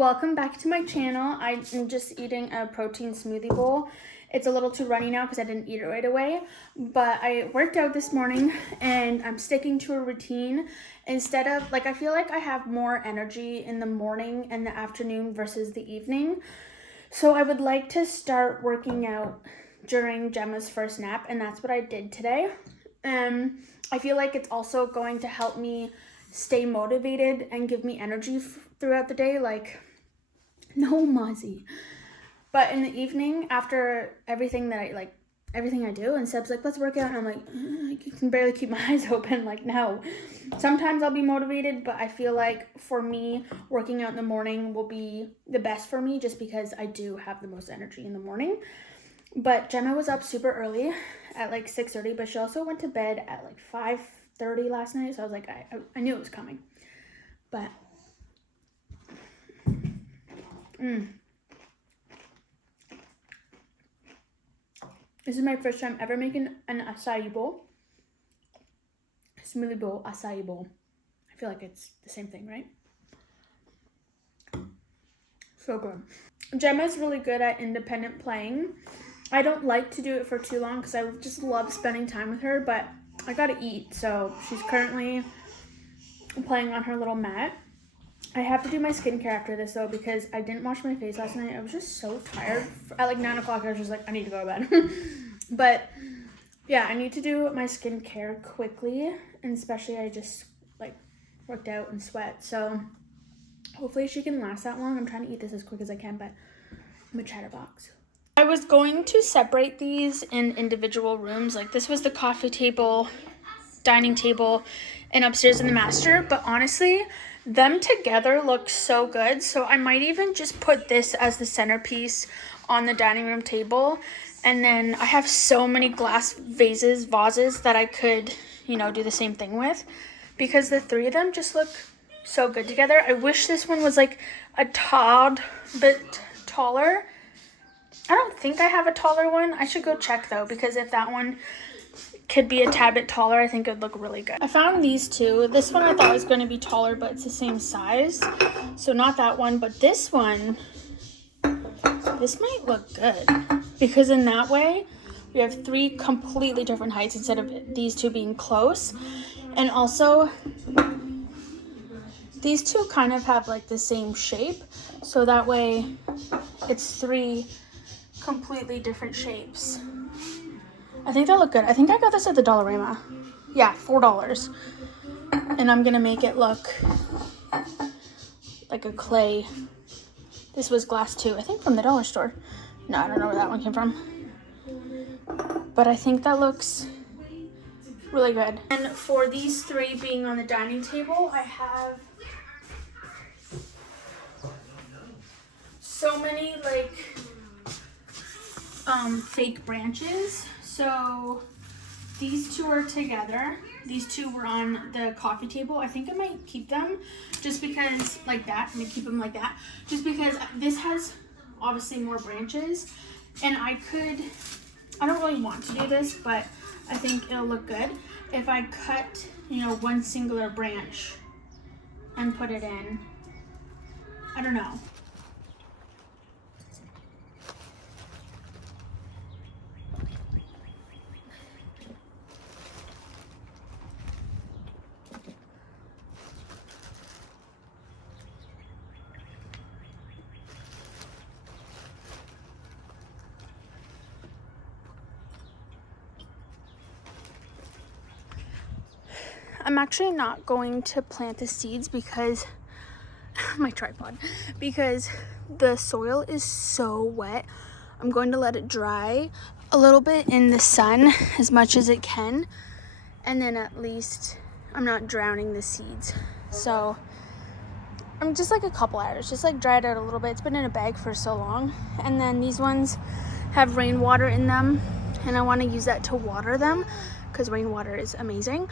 Welcome back to my channel. I'm just eating a protein smoothie bowl. It's a little too runny now because I didn't eat it right away, but I worked out this morning and I'm sticking to a routine. Instead of, I feel like I have more energy in the morning and the afternoon versus the evening. So I would like to start working out during Gemma's first nap, and that's what I did today. I feel like it's also going to help me stay motivated and give me energy throughout the day. No, Mozzie. But in the evening, after everything I do, and Seb's like, let's work out, and I'm like, I can barely keep my eyes open. No. Sometimes I'll be motivated, but I feel like for me, working out in the morning will be the best for me just because I do have the most energy in the morning. But Gemma was up super early at 6:30, but she also went to bed at 5:30 last night, so I was like, I knew it was coming. But this is my first time ever making an acai bowl. Smoothie bowl, acai bowl. I feel like it's the same thing, right? So good. Gemma's really good at independent playing. I don't like to do it for too long because I just love spending time with her, but I gotta eat, so she's currently playing on her little mat. I have to do my skincare after this though because I didn't wash my face last night. I was just so tired. At 9 o'clock I was just like, I need to go to bed. But yeah, I need to do my skincare quickly, and especially I just worked out and sweat, so hopefully she can last that long. I'm trying to eat this as quick as I can, but I'm a chatterbox. I was going to separate these in individual rooms. This was the coffee table, dining table, and upstairs in the master, but honestly, them together look so good, so I might even just put this as the centerpiece on the dining room table. And then I have so many glass vases that I could, do the same thing with, because the three of them just look so good together. I wish this one was a tad bit taller. I don't think I have a taller one. I should go check though, because if that one could be a tad bit taller, I think it would look really good. I found these two. This one I thought was going to be taller, but it's the same size. So not that one, but this one, this might look good. Because in that way, we have three completely different heights instead of these two being close. And also, these two kind of have the same shape. So that way, it's three completely different shapes. I think that look good. I think I got this at the Dollarama. Yeah, $4. And I'm gonna make it look like a clay. This was glass too, I think from the dollar store. No, I don't know where that one came from. But I think that looks really good. And for these three being on the dining table, I have so many fake branches. So these two are together. These two were on the coffee table. I think I might keep them just because that. I'm gonna keep them like that just because this has obviously more branches, and I don't really want to do this, but I think it'll look good if I cut, one singular branch and put it in. I don't know. I'm actually not going to plant the seeds because my tripod, because the soil is so wet. I'm going to let it dry a little bit in the sun as much as it can, and then at least I'm not drowning the seeds. So I'm just a couple hours, just dry it out a little bit. It's been in a bag for so long. And then these ones have rainwater in them, and I want to use that to water them because rainwater is amazing.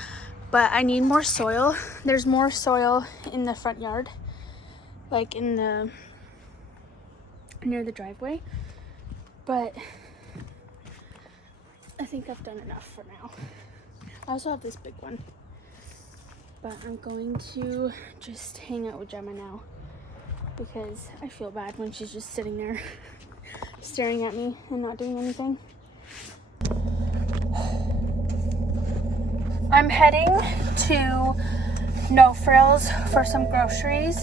But I need more soil. There's more soil in the front yard, near the driveway. But I think I've done enough for now. I also have this big one. But I'm going to just hang out with Gemma now. because I feel bad when she's just sitting there staring at me and not doing anything. I'm heading to No Frills for some groceries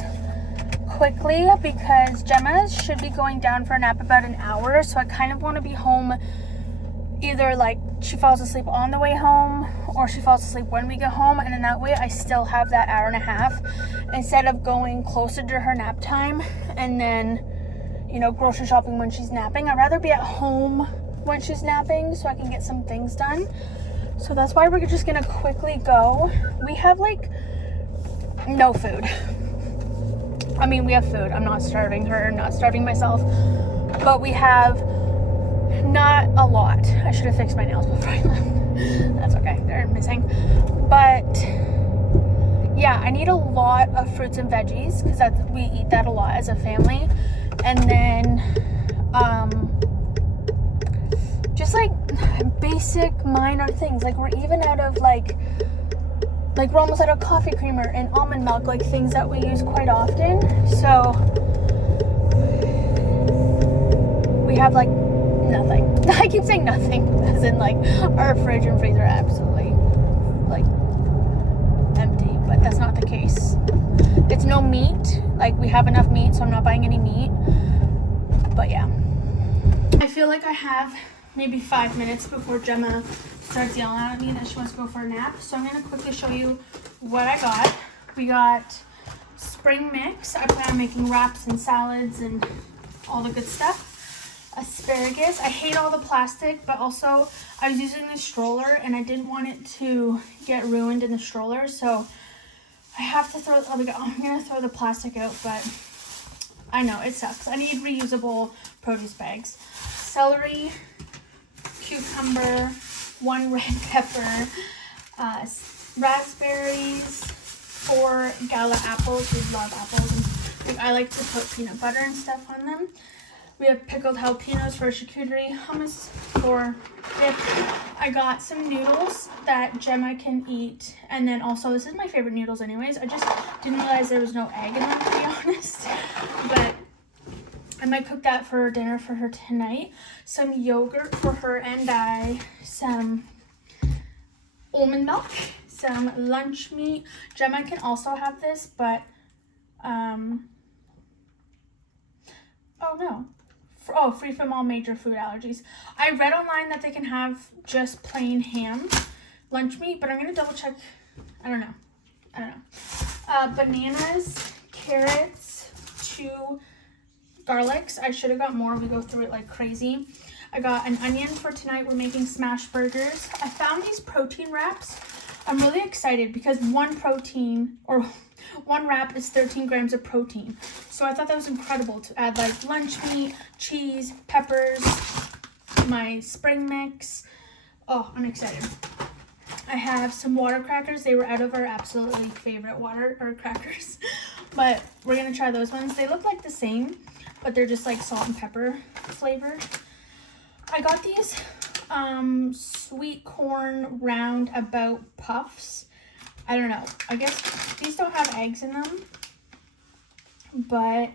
quickly because Gemma should be going down for a nap about an hour, so I kind of want to be home either like she falls asleep on the way home or she falls asleep when we get home, and in that way I still have that hour and a half instead of going closer to her nap time and then, you know, grocery shopping when she's napping. I'd rather be at home when she's napping so I can get some things done. So that's why we're just gonna quickly go. We have like no food. I mean, we have food. I'm not starving her, not starving myself, but we have not a lot. I should have fixed my nails before I left. That's okay, they're missing. But yeah, I need a lot of fruits and veggies because we eat that a lot as a family. And then just like basic minor things, like we're even out of like we're almost out of coffee creamer and almond milk, like things that we use quite often. So we have like nothing. I keep saying nothing as in like our fridge and freezer are absolutely like empty, but that's not the case. It's no meat. Like we have enough meat, so I'm not buying any meat. But yeah, I feel like I have maybe 5 minutes before Gemma starts yelling at me that she wants to go for a nap. So I'm going to quickly show you what I got. We got spring mix. I plan on making wraps and salads and all the good stuff. Asparagus. I hate all the plastic, but also I was using the stroller and I didn't want it to get ruined in the stroller. So I have to throw, I'm going to throw the plastic out, but I know it sucks. I need reusable produce bags. Celery, cucumber, 1 red pepper, raspberries, 4 gala apples. We love apples. And I like to put peanut butter and stuff on them. We have pickled jalapenos for charcuterie, hummus for dip. I got some noodles that Gemma can eat. And then also, this is my favorite noodles anyways. I just didn't realize there was no egg in them, to be honest. But I might cook that for dinner for her tonight. Some yogurt for her and I. Some almond milk. Some lunch meat. Gemma can also have this, but oh no. Free from all major food allergies. I read online that they can have just plain ham lunch meat, but I'm going to double check. I don't know. Bananas, carrots, 2 garlics. I should have got more. We go through it like crazy. I got an onion for tonight. We're making smash burgers. I found these protein wraps. I'm really excited because one wrap is 13 grams of protein. So I thought that was incredible to add like lunch meat, cheese, peppers, my spring mix. Oh, I'm excited. I have some water crackers. They were out of our absolutely favorite water or crackers, but we're going to try those ones. They look like the same, but they're just like salt and pepper flavored. I got these sweet corn roundabout puffs. I don't know. I guess these don't have eggs in them. But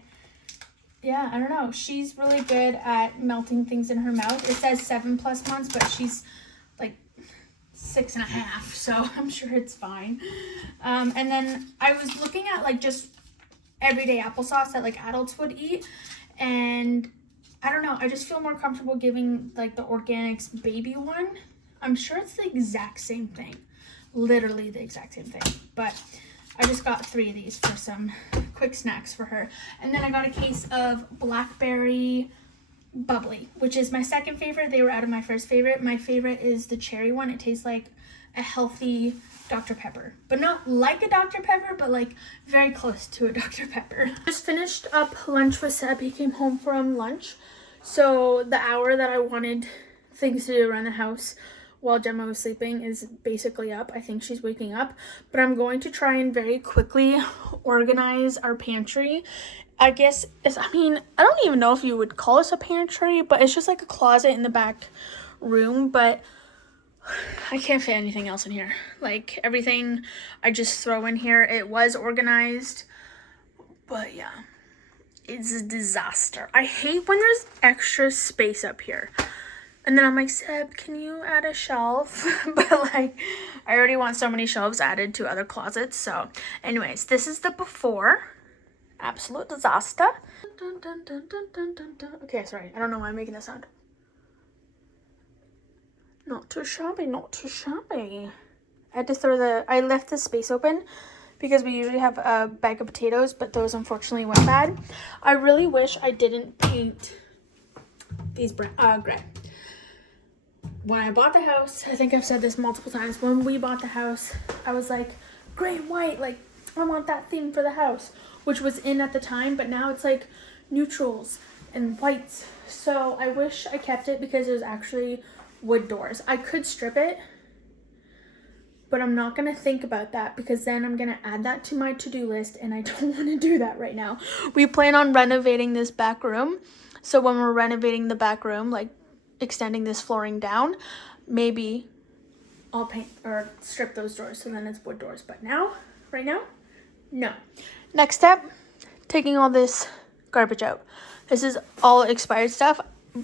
yeah, I don't know. She's really good at melting things in her mouth. It says 7+ months, but she's like 6.5, so I'm sure it's fine. And then I was looking at like just everyday applesauce that like adults would eat, and I don't know, I just feel more comfortable giving like the Organics baby one. I'm sure it's the exact same thing, literally the exact same thing, but I just got 3 of these for some quick snacks for her. And then I got a case of blackberry bubbly, which is my second favorite. They were out of my first favorite. My favorite is the cherry one. It tastes like a healthy Dr. Pepper, but not like a Dr. Pepper, but like very close to a Dr. Pepper. Just finished up lunch with Seb. He came home from lunch, so the hour that I wanted things to do around the house while Gemma was sleeping is basically up. I think she's waking up, but I'm going to try and very quickly organize our pantry. I guess I don't even know if you would call this a pantry, but it's just like a closet in the back room, but I can't fit anything else in here. Like everything I just throw in here. It was organized, but yeah. is a disaster. I hate when there's extra space up here. And then I'm like, Seb, can you add a shelf? But like, I already want so many shelves added to other closets. So anyways, this is the before. Absolute disaster. Dun, dun, dun, dun, dun, dun, dun. Okay, sorry. I don't know why I'm making this sound. Not too shabby, not too shabby. I left the space open because we usually have a bag of potatoes, but those unfortunately went bad. I really wish I didn't paint these gray. When I bought the house, I think I've said this multiple times, when we bought the house, I was like, gray and white, like, I want that theme for the house, which was in at the time, but now it's like neutrals and whites. So I wish I kept it because it was actually wood doors. I could strip it, but I'm not going to think about that because then I'm going to add that to my to-do list, and I don't want to do that right now. We plan on renovating this back room. So when we're renovating the back room, like extending this flooring down, maybe I'll paint or strip those doors so then it's wood doors. But now, right now, no. Next step, taking all this garbage out. This is all expired stuff,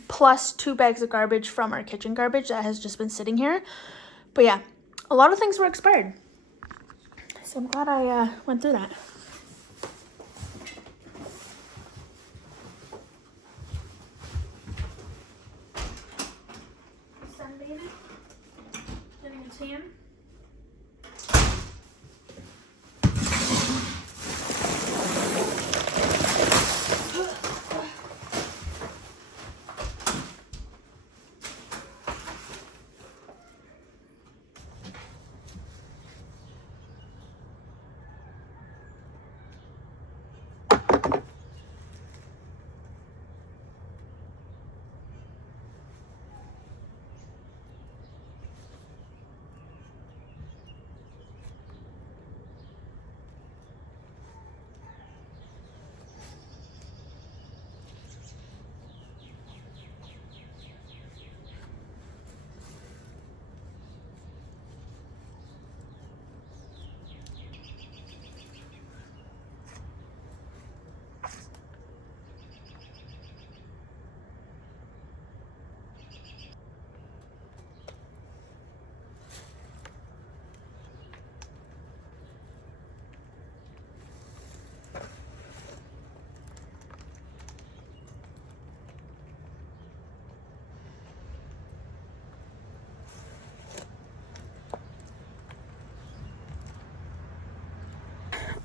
plus 2 bags of garbage from our kitchen garbage that has just been sitting here. But yeah, a lot of things were expired. So I'm glad I went through that. Sunbathing, getting a tan.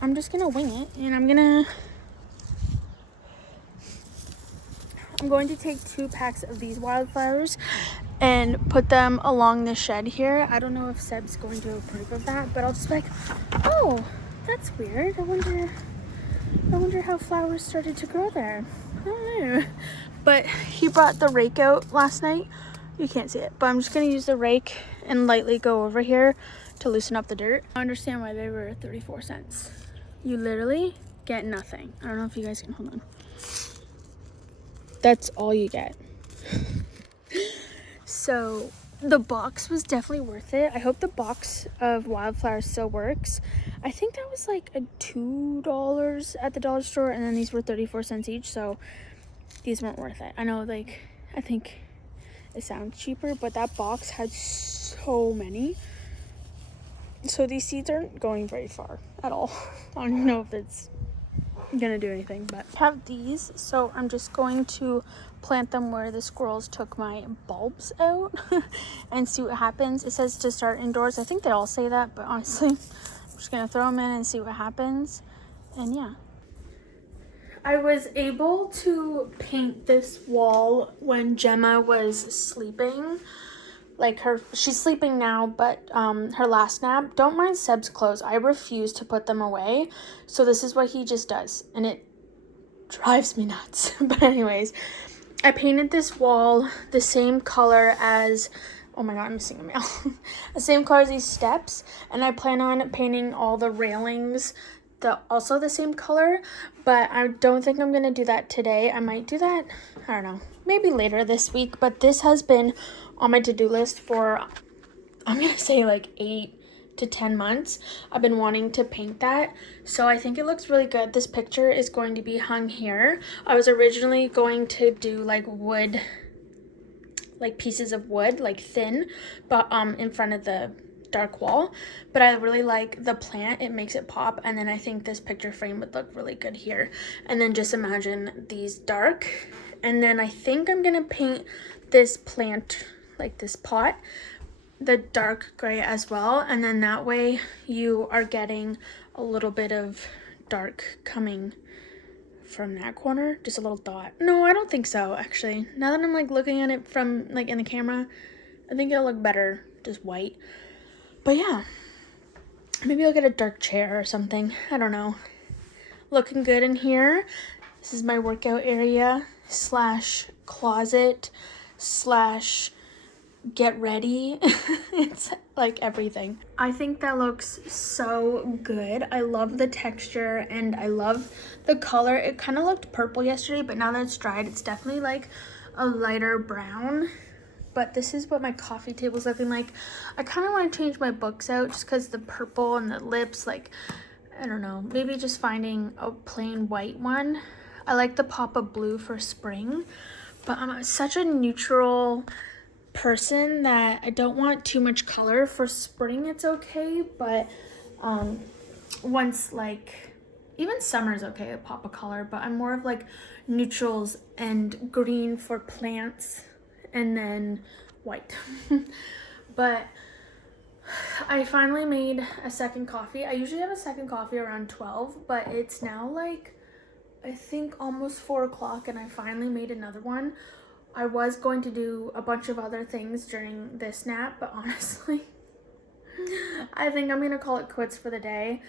I'm just gonna wing it, and I'm going to take 2 packs of these wildflowers and put them along the shed here. I don't know if Seb's going to approve of that, but I'll just be like, oh, that's weird. I wonder how flowers started to grow there. I don't know. But he brought the rake out last night. You can't see it, but I'm just gonna use the rake and lightly go over here to loosen up the dirt. I understand why they were 34 cents. You literally get nothing. I don't know if you guys can, hold on. That's all you get. So the box was definitely worth it. I hope the box of wildflowers still works. I think that was like a $2 at the dollar store, and then these were 34 cents each, so these weren't worth it. I know, like, I think it sounds cheaper, but that box had so many. So these seeds aren't going very far at all. I don't even know if it's gonna do anything, but I have these, so I'm just going to plant them where the squirrels took my bulbs out and see what happens. It says to start indoors. I think they all say that, but honestly, I'm just gonna throw them in and see what happens. And yeah, I was able to paint this wall when Gemma was sleeping. Like, she's sleeping now, but her last nap, don't mind Seb's clothes. I refuse to put them away. So this is what he just does, and it drives me nuts. But anyways, I painted this wall the same color as, oh my god, I'm missing a mail. The same color as these steps, and I plan on painting all the railings also the same color, but I don't think I'm gonna do that today. I might do that, I don't know, maybe later this week. But this has been on my to-do list for, I'm gonna say, like 8 to 10 months. I've been wanting to paint that, so I think it looks really good. This picture is going to be hung here. I was originally going to do like wood, like pieces of wood, like thin, but in front of the dark wall, but I really like the plant. It makes it pop, and then I think this picture frame would look really good here. And then just imagine these dark, and then I think I'm gonna paint this plant, like this pot, the dark gray as well, and then that way you are getting a little bit of dark coming from that corner, just a little dot. No, I don't think so, actually. Now that I'm like looking at it from like in the camera, I think it'll look better just white. But yeah, maybe I'll get a dark chair or something. I don't know. Looking good in here. This is my workout area slash closet slash get ready. It's like everything. I think that looks so good. I love the texture and I love the color. It kind of looked purple yesterday, but now that it's dried, it's definitely like a lighter brown. But this is what my coffee table is looking like. I kind of want to change my books out just because the purple and the lips, like, I don't know, maybe just finding a plain white one. I like the pop of blue for spring, but I'm such a neutral person that I don't want too much color. For spring it's okay, but once like even summer's okay, a pop of color, but I'm more of like neutrals and green for plants and then white. But I finally made a second coffee. I usually have a second coffee around 12, but it's now like I think almost 4 o'clock and I finally made another one. I was going to do a bunch of other things during this nap, but honestly, I think I'm gonna call it quits for the day.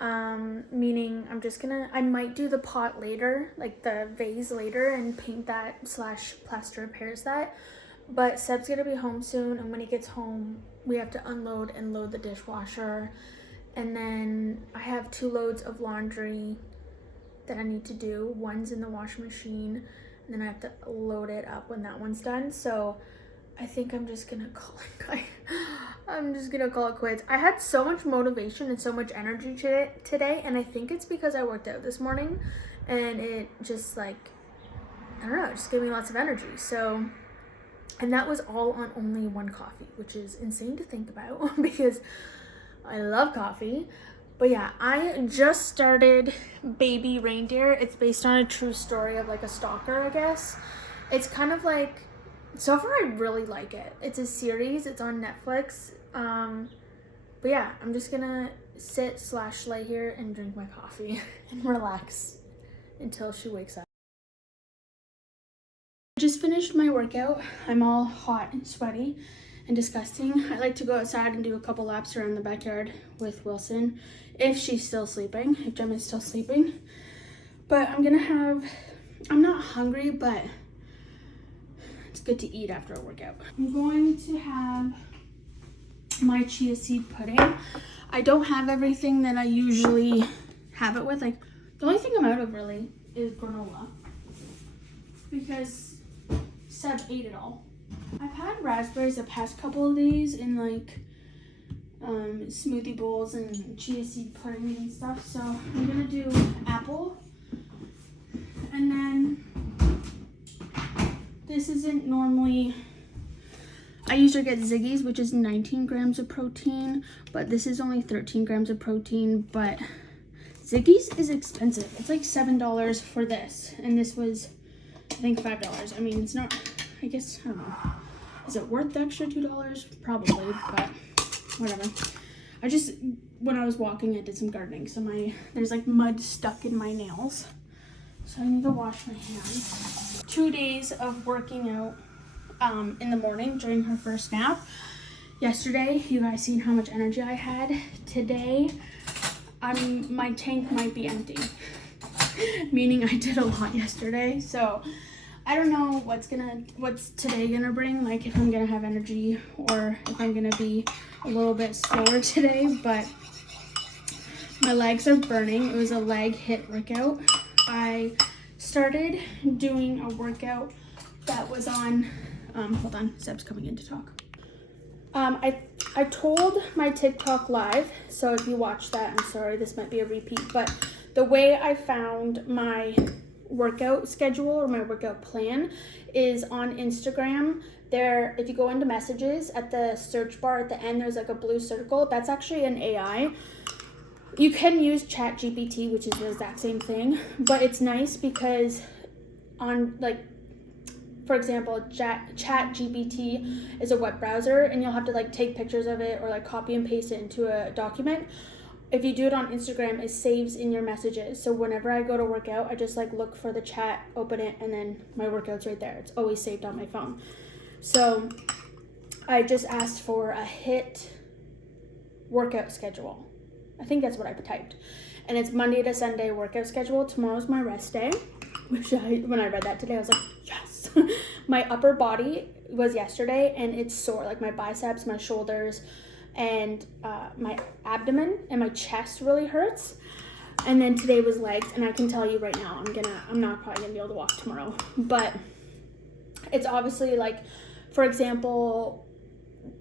Meaning I might do the pot later, like the vase later, and paint that slash plaster of Paris that. But Seb's gonna be home soon, and when he gets home, we have to unload and load the dishwasher. And then I have 2 loads of laundry that I need to do. One's in the washing machine, and then I have to load it up when that one's done. So I think I'm just gonna call it quits. I had so much motivation and so much energy today, and I think it's because I worked out this morning, and it just like, I don't know, it just gave me lots of energy. So, and that was all on only 1 coffee, which is insane to think about because I love coffee. But yeah, I just started Baby Reindeer. It's based on a true story of like a stalker, I guess. It's kind of like, so far I really like it. It's a series, it's on Netflix. But yeah, I'm just gonna sit / lay here and drink my coffee and relax until she wakes up. I just finished my workout. I'm all hot and sweaty and disgusting. I like to go outside and do a couple laps around the backyard with Wilson if she's still sleeping, if Gemma's still sleeping. But I'm not hungry, but it's good to eat after a workout. I'm going to have my chia seed pudding. I don't have everything that I usually have it with. Like, the only thing I'm out of really is granola because Seb ate it all. I've had raspberries the past couple of days in like smoothie bowls and chia seed pudding and stuff. So I'm gonna do apple, and then this isn't normally, I usually get Ziggy's, which is 19 grams of protein, but this is only 13 grams of protein. But Ziggy's is expensive. It's like $7 for this, and this was, I think, $5. I mean, it's not, I guess, I don't know. Is it worth the extra $2? Probably, but whatever. When I was walking, I did some gardening, so there's like mud stuck in my nails. So I need to wash my hands. 2 days of working out in the morning during her first nap. Yesterday, you guys seen how much energy I had. Today, my tank might be empty, meaning I did a lot yesterday. So I don't know what's today gonna bring, like if I'm gonna have energy or if I'm gonna be a little bit slower today, but my legs are burning. It was a leg hit workout. I started doing a workout that was on, hold on, Seb's coming in to talk. I I told my TikTok live, so if you watch that, I'm sorry, this might be a repeat, but the way I found my workout schedule or my workout plan is on Instagram. There, if you go into messages, at the search bar at the end, there's like a blue circle. That's actually an AI. You can use ChatGPT, which is the exact same thing, but it's nice because on, like, for example, ChatGPT is a web browser, and you'll have to like take pictures of it or like copy and paste it into a document. If you do it on Instagram, it saves in your messages. So whenever I go to work out, I just like look for the chat, open it, and then my workout's right there. It's always saved on my phone. So I just asked for a HIIT workout schedule. I think that's what I typed. And it's Monday to Sunday workout schedule. Tomorrow's my rest day, which when I read that today, I was like, yes. My upper body was yesterday, and it's sore. Like my biceps, my shoulders, and my abdomen and my chest really hurts. And then today was legs, and I can tell you right now, I'm not probably gonna be able to walk tomorrow. But it's obviously like, for example,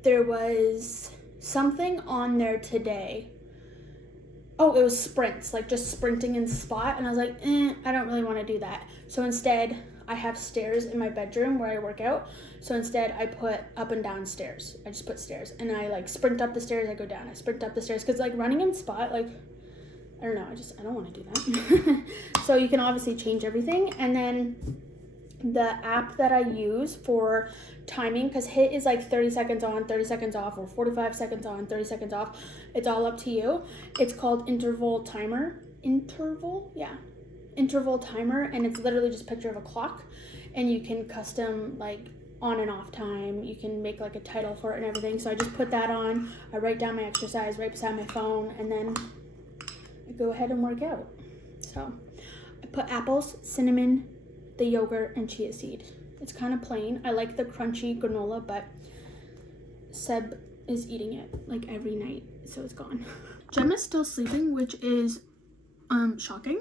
there was something on there today. Oh, it was sprints, like just sprinting in spot. And I was like, I don't really want to do that. So instead, I have stairs in my bedroom where I work out. So instead, I put up and down stairs. I just put stairs. And I like sprint up the stairs, I go down. I sprint up the stairs. Because like running in spot, like, I don't know, I don't want to do that. So you can obviously change everything. And then the app that I use for timing, because HIIT is like 30 seconds on, 30 seconds off, or 45 seconds on, 30 seconds off. It's all up to you. It's called Interval Timer. Interval Timer, and it's literally just a picture of a clock, and you can custom like on and off time. You can make like a title for it and everything. So I just put that on. I write down my exercise right beside my phone, and then I go ahead and work out. So I put apples, cinnamon, the yogurt, and chia seed. It's kind of plain. I like the crunchy granola, but Seb is eating it like every night, so it's gone. Gemma's still sleeping, which is shocking.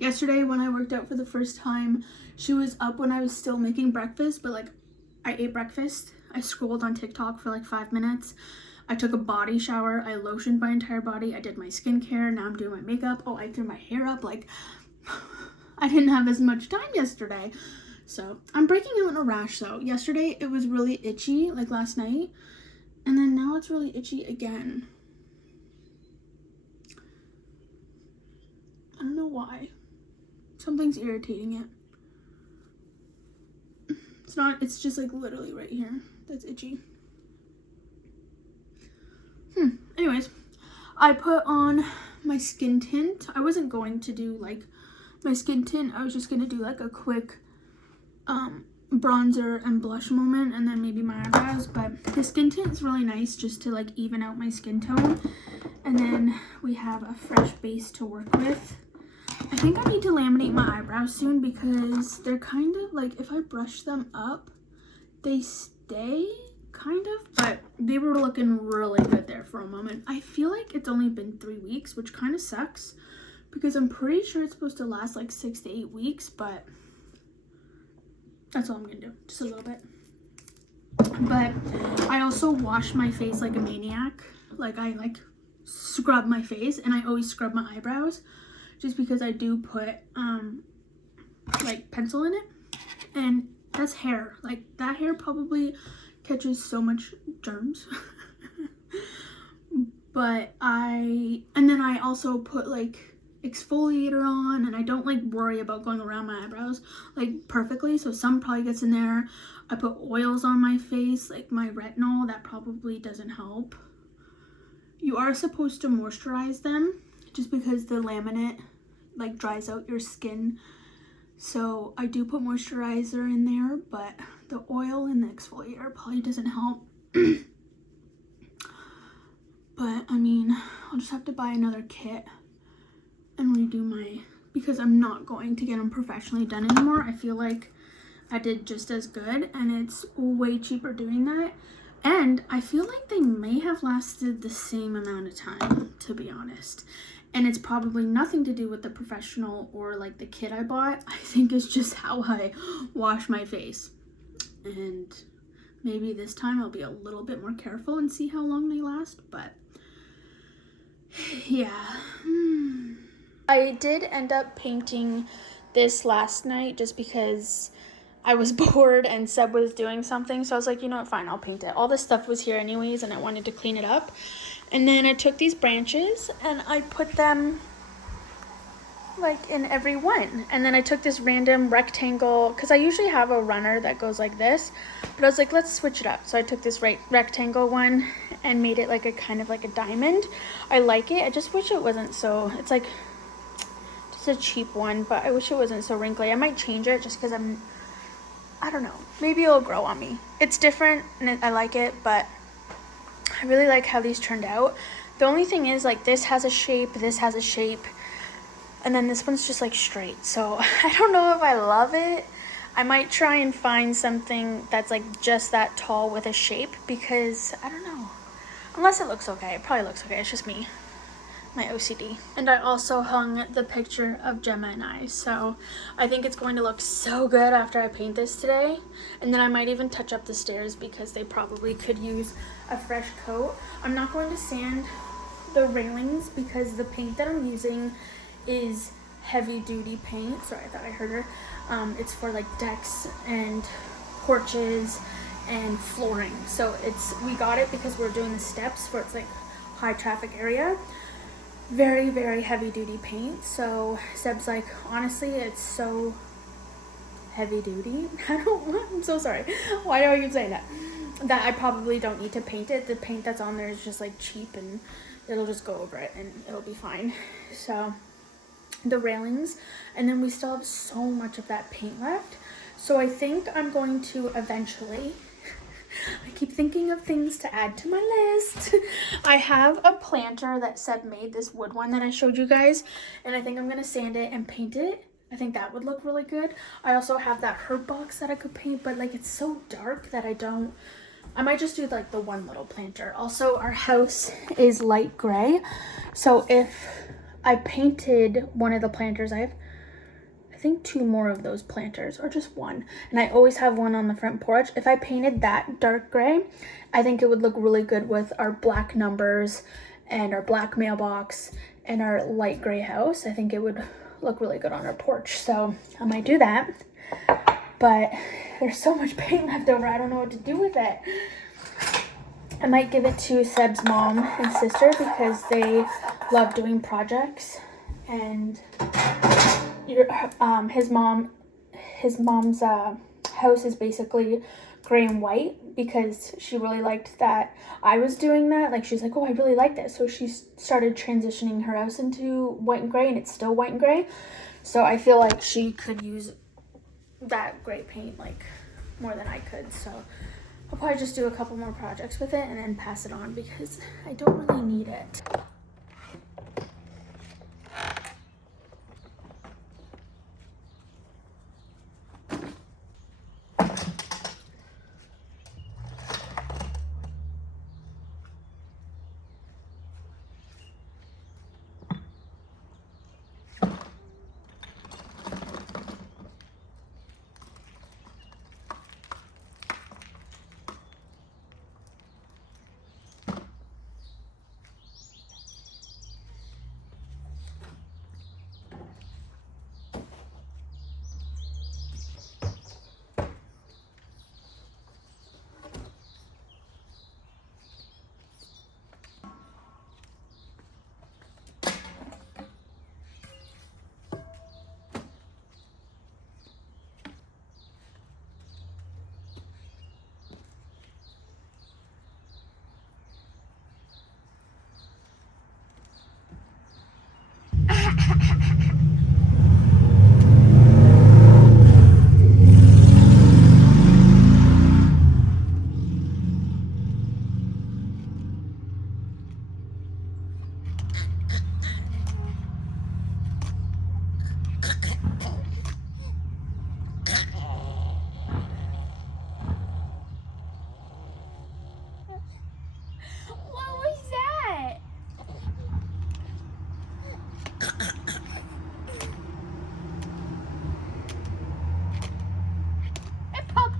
Yesterday when I worked out for the first time, she was up when I was still making breakfast, but like I ate breakfast, I scrolled on TikTok for like 5 minutes, I took a body shower, I lotioned my entire body, I did my skincare, now I'm doing my makeup, oh, I threw my hair up, like I didn't have as much time yesterday. So I'm breaking out in a rash though. Yesterday it was really itchy, like last night, and then now it's really itchy again. I don't know why. Something's irritating it. It's just like literally right here that's itchy. Anyways, I put on my skin tint. I wasn't going to do like my skin tint. I was just gonna do like a quick bronzer and blush moment, and then maybe my eyebrows, but the skin tint is really nice just to like even out my skin tone. And then we have a fresh base to work with. I think I need to laminate my eyebrows soon because they're kind of like, if I brush them up, they stay kind of, but they were looking really good there for a moment. I feel like it's only been 3 weeks, which kind of sucks because I'm pretty sure it's supposed to last like 6 to 8 weeks, but that's all I'm gonna do, just a little bit. But I also wash my face like a maniac. Like I like scrub my face, and I always scrub my eyebrows just because I do put like pencil in it, and that's hair. Like that hair probably catches so much germs. But then I also put like exfoliator on, and I don't like worry about going around my eyebrows like perfectly, so some probably gets in there. I put oils on my face, like my retinol, that probably doesn't help. You are supposed to moisturize them just because the laminate like dries out your skin, so I do put moisturizer in there, but the oil and the exfoliator probably doesn't help. But I mean, I'll just have to buy another kit and redo because I'm not going to get them professionally done anymore. I feel like I did just as good, and it's way cheaper doing that. And I feel like they may have lasted the same amount of time, to be honest. And it's probably nothing to do with the professional or like the kit I bought. I think it's just how I wash my face. And Maybe this time I'll be a little bit more careful and see how long they last, but yeah. I did end up painting this last night just because I was bored and Seb was doing something, so I was like, you know what, fine, I'll paint it. All this stuff was here anyways and I wanted to clean it up. And then I took these branches and I put them like in every one, and then I took this random rectangle because I usually have a runner that goes like this, but I was like, let's switch it up. So I took this rectangle one and made it like a kind of like a diamond. I like it. I just wish it wasn't so, it's like just a cheap one, but I wish it wasn't so wrinkly. I might change it just because I don't know, maybe it'll grow on me. It's different and I like it, but I really like how these turned out. The only thing is, like, this has a shape, this has a shape, and then this one's just like straight. So I don't know if I love it. I might try and find something that's like just that tall with a shape, because I don't know. Unless it looks okay. It probably looks okay. It's just me. My OCD. And I also hung the picture of Gemma and I. So I think it's going to look so good after I paint this today. And then I might even touch up the stairs because they probably could use a fresh coat. I'm not going to sand the railings because the paint that I'm using is heavy duty paint. Sorry, I thought I heard her. It's for like decks and porches and flooring. So we got it because we're doing the steps for it's like high traffic area. Very, very heavy duty paint. So Seb's like, honestly, it's so heavy duty. I'm so sorry. Why do I keep saying that? That I probably don't need to paint it. The paint that's on there is just like cheap and it'll just go over it and it'll be fine. So the railings, and then we still have so much of that paint left. So I think I'm going to eventually, I keep thinking of things to add to my list. I have a planter that Seb made, this wood one that I showed you guys, and I think I'm going to sand it and paint it. I think that would look really good. I also have that herb box that I could paint, but like it's so dark that I might just do like the one little planter. Also, our house is light gray, so if I painted one of the planters, I think 2 more of those planters, or just one, and I always have one on the front porch. If I painted that dark gray, I think it would look really good with our black numbers and our black mailbox and our light gray house. I think it would look really good on our porch, so I might do that. But there's so much paint left over, I don't know what to do with it. I might give it to Seb's mom and sister because they love doing projects, and his mom's house is basically gray and white because she really liked that I was doing that. Like, she's like, oh, I really like this. So she started transitioning her house into white and gray, and it's still white and gray. So I feel like she could use that gray paint like more than I could. So I'll probably just do a couple more projects with it and then pass it on because I don't really need it.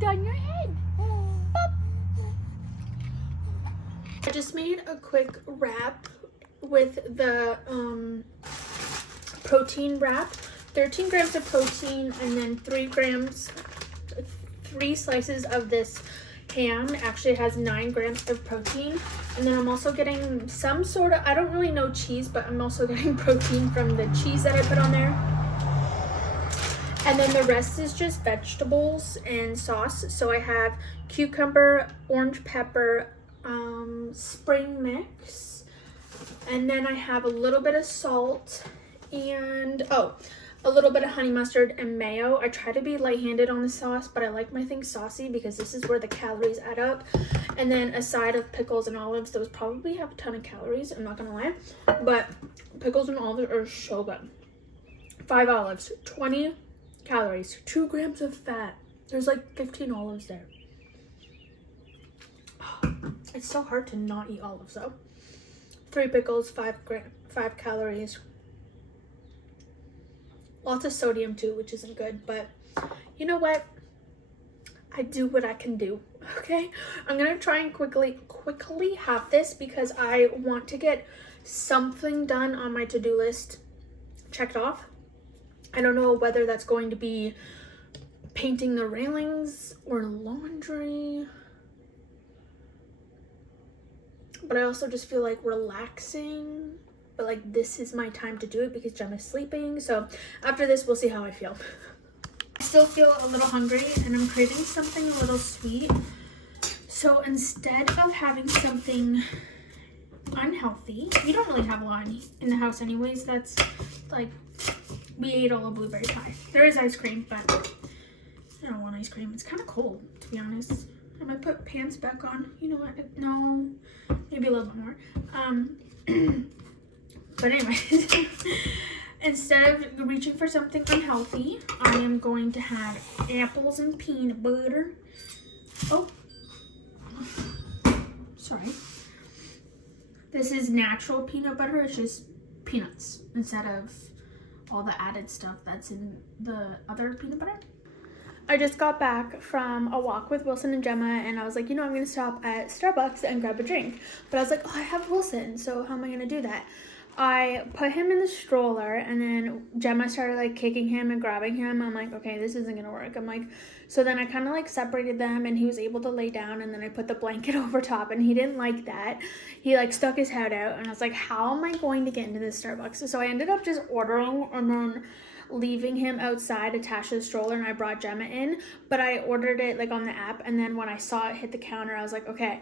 On your head. Pop. just made a quick wrap with the protein wrap. 13 grams of protein and then 3 slices of this ham. Actually, it has 9 grams of protein. And then I'm also getting some sort of, I don't really know cheese, but I'm also getting protein from the cheese that I put on there. And then the rest is just vegetables and sauce. So I have cucumber, orange pepper, spring mix, and then I have a little bit of salt and a little bit of honey mustard and mayo. I try to be light-handed on the sauce, but I like my things saucy because this is where the calories add up. And then a side of pickles and olives. Those probably have a ton of calories, I'm not gonna lie, but pickles and olives are so good. 5 olives, 20 calories, 2 grams of fat. There's like 15 olives there. It's so hard to not eat olives though. 3 pickles, 5 calories. Lots of sodium too, which isn't good, but you know what? I do what I can do, okay? I'm gonna try and quickly have this because I want to get something done on my to-do list checked off. I don't know whether that's going to be painting the railings or laundry, but I also just feel like relaxing. But like this is my time to do it because Gemma's sleeping. So after this, we'll see how I feel. I still feel a little hungry and I'm craving something a little sweet. So instead of having something unhealthy, we don't really have a lot in the house anyways. That's like, we ate all a blueberry pie. There is ice cream, but I don't want ice cream. It's kind of cold, to be honest. I might put pants back on. You know what? No, maybe a little bit more. But anyways, instead of reaching for something unhealthy, I am going to have apples and peanut butter. Oh, sorry. This is natural peanut butter. It's just peanuts instead of all the added stuff that's in the other peanut butter. I just got back from a walk with Wilson and Gemma, and I was like, you know, I'm going to stop at Starbucks and grab a drink. But I was like, oh, I have Wilson, so how am I going to do that? I put him in the stroller, and then Gemma started like kicking him and grabbing him. I'm like, okay, this isn't gonna work. I'm like, so then I kind of like separated them, and he was able to lay down, and then I put the blanket over top, and he didn't like that. He like stuck his head out, and I was like, how am I going to get into this Starbucks? So I ended up just ordering and then leaving him outside attached to the stroller, and I brought Gemma in, but I ordered it like on the app, and then when I saw it hit the counter, I was like, okay.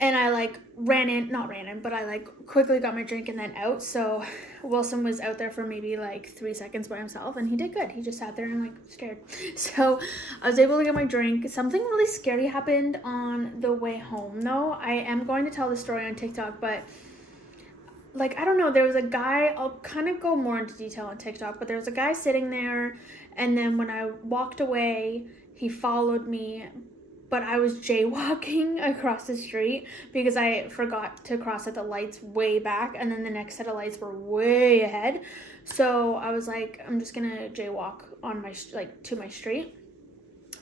And I like not ran in, but I like quickly got my drink and then out. So Wilson was out there for maybe like 3 seconds by himself, and he did good. He just sat there and like stared. So I was able to get my drink. Something really scary happened on the way home though. I am going to tell the story on TikTok, but like, I don't know, there was a guy, I'll kind of go more into detail on TikTok, but there was a guy sitting there, and then when I walked away, he followed me, but I was jaywalking across the street because I forgot to cross at the lights way back, and then the next set of lights were way ahead. So I was like, I'm just gonna jaywalk on my like to my street.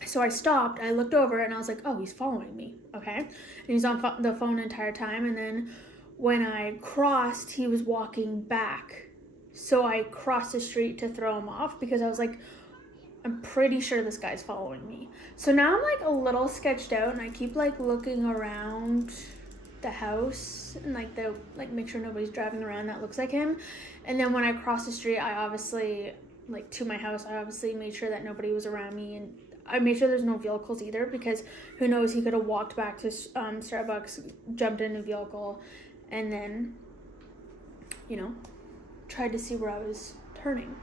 So I stopped, I looked over, and I was like, oh, he's following me, okay? And he's on the phone the entire time, and then when I crossed, he was walking back. So I crossed the street to throw him off because I was like, I'm pretty sure this guy's following me. So now I'm like a little sketched out, and I keep like looking around the house and like make sure nobody's driving around that looks like him. And then when I crossed the street, I obviously like to my house, I obviously made sure that nobody was around me, and I made sure there's no vehicles either, because who knows, he could have walked back to Starbucks, jumped in a vehicle, and then, you know, tried to see where I was turning.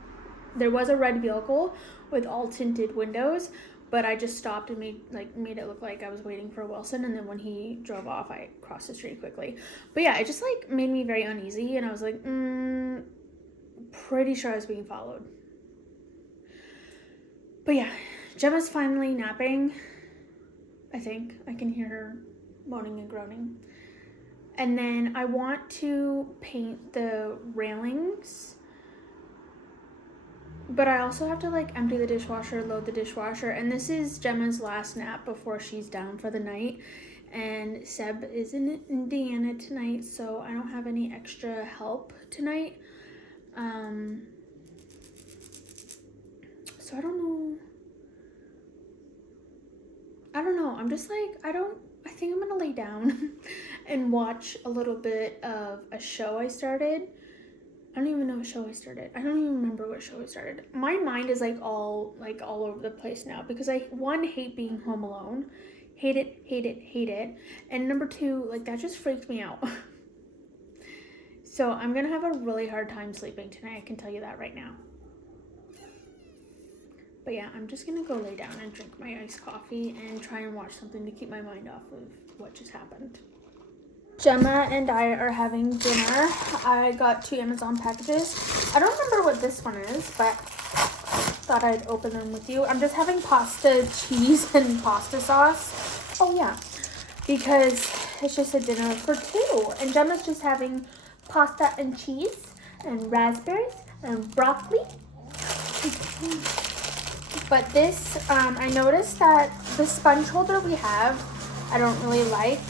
There was a red vehicle with all tinted windows, but I just stopped and made it look like I was waiting for Wilson, and then when he drove off, I crossed the street quickly. But yeah, it just like made me very uneasy, and I was like, pretty sure I was being followed. But yeah, Gemma's finally napping. I think I can hear her moaning and groaning. And then I want to paint the railings, but I also have to like empty the dishwasher, load the dishwasher, and this is Gemma's last nap before she's down for the night. and Seb is in Indiana tonight, so I don't have any extra help tonight. So I don't know. I'm just like, I think I'm gonna lay down and watch a little bit of a show I started. I don't even know what show I started. I don't even remember what show I started. My mind is like all over the place now because I, one, hate being home alone. Hate it. And number two, like, that just freaked me out. So I'm gonna have a really hard time sleeping tonight. I can tell you that right now. But yeah, I'm just gonna go lay down and drink my iced coffee and try and watch something to keep my mind off of what just happened. Gemma and I are having dinner. I got 2 Amazon packages. I don't remember what this one is, but thought I'd open them with you. I'm just having pasta, cheese, and pasta sauce. Oh yeah, because it's just a dinner for 2. And Gemma's just having pasta and cheese and raspberries and broccoli. But this, I noticed that the sponge holder we have, I don't really like.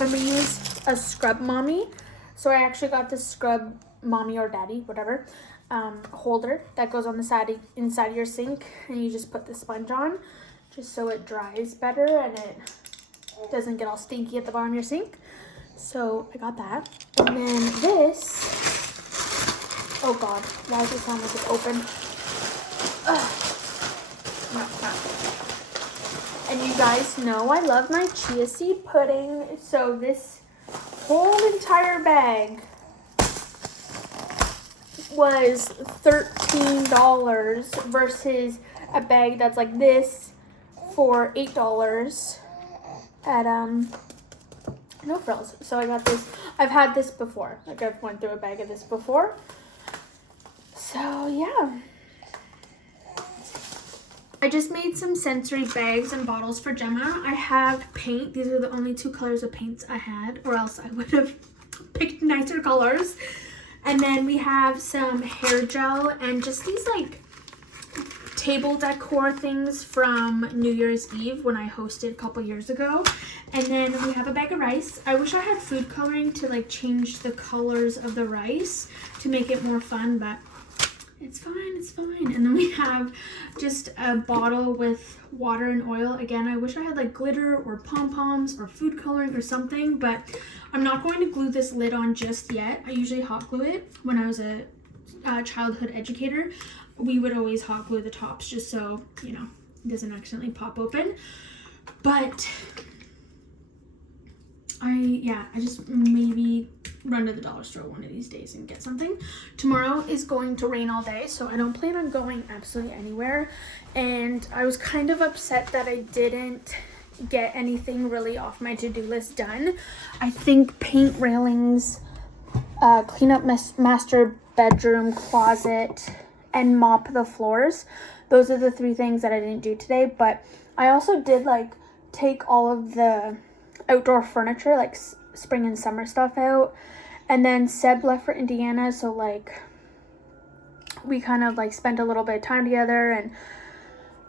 And we use a Scrub Mommy. So I actually got this Scrub Mommy or Daddy, whatever, holder that goes on the side, inside of your sink. And you just put the sponge on just so it dries better and it doesn't get all stinky at the bottom of your sink. So I got that. And then this, oh God, why does it sound like it's open? No. And you guys know I love my chia seed pudding. So this whole entire bag was $13 versus a bag that's like this for $8 at No Frills. So I got this. I've had this before. Like, I've went through a bag of this before. So yeah. I just made some sensory bags and bottles for Gemma. I have paint. These are the only 2 colors of paints I had, or else I would have picked nicer colors. And then we have some hair gel and just these like table decor things from New Year's Eve when I hosted a couple years ago. And then we have a bag of rice. I wish I had food coloring to like change the colors of the rice to make it more fun, but it's fine. And then we have just a bottle with water and oil. Again, I wish I had like glitter or pom-poms or food coloring or something, but I'm not going to glue this lid on just yet. I usually hot glue it. When I was a childhood educator, we would always hot glue the tops just so, you know, it doesn't accidentally pop open. But I just maybe run to the dollar store one of these days and get something. Tomorrow is going to rain all day, so I don't plan on going absolutely anywhere. And I was kind of upset that I didn't get anything really off my to-do list done. I think paint railings, clean up master bedroom, closet, and mop the floors. Those are the 3 things that I didn't do today. But I also did like take all of the outdoor furniture, like spring and summer stuff out. And then Seb left for Indiana, so like we kind of like spent a little bit of time together, and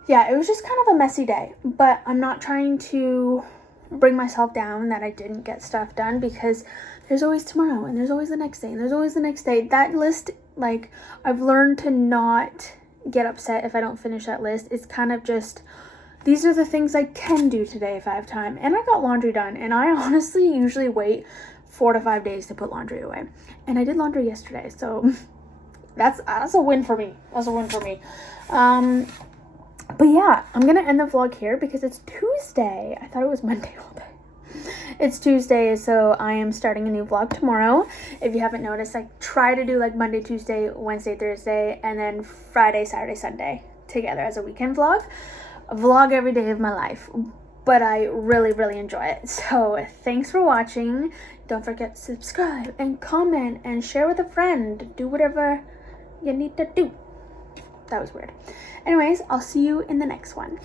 yeah, it was just kind of a messy day. But I'm not trying to bring myself down that I didn't get stuff done, because there's always tomorrow and there's always the next day and there's always the next day. That list, like, I've learned to not get upset if I don't finish that list. It's kind of just, these are the things I can do today if I have time. And I got laundry done, and I honestly usually wait 4 to 5 days to put laundry away. And I did laundry yesterday, so that's a win for me. That's a win for me. But yeah, I'm gonna end the vlog here because it's Tuesday. I thought it was Monday all day. It's Tuesday, so I am starting a new vlog tomorrow. If you haven't noticed, I try to do like Monday, Tuesday, Wednesday, Thursday, and then Friday, Saturday, Sunday together as a weekend vlog. A vlog every day of my life, but I really enjoy it. So thanks for watching. Don't forget to subscribe and comment and share with a friend. Do whatever you need to do. That was weird. Anyways, I'll see you in the next one.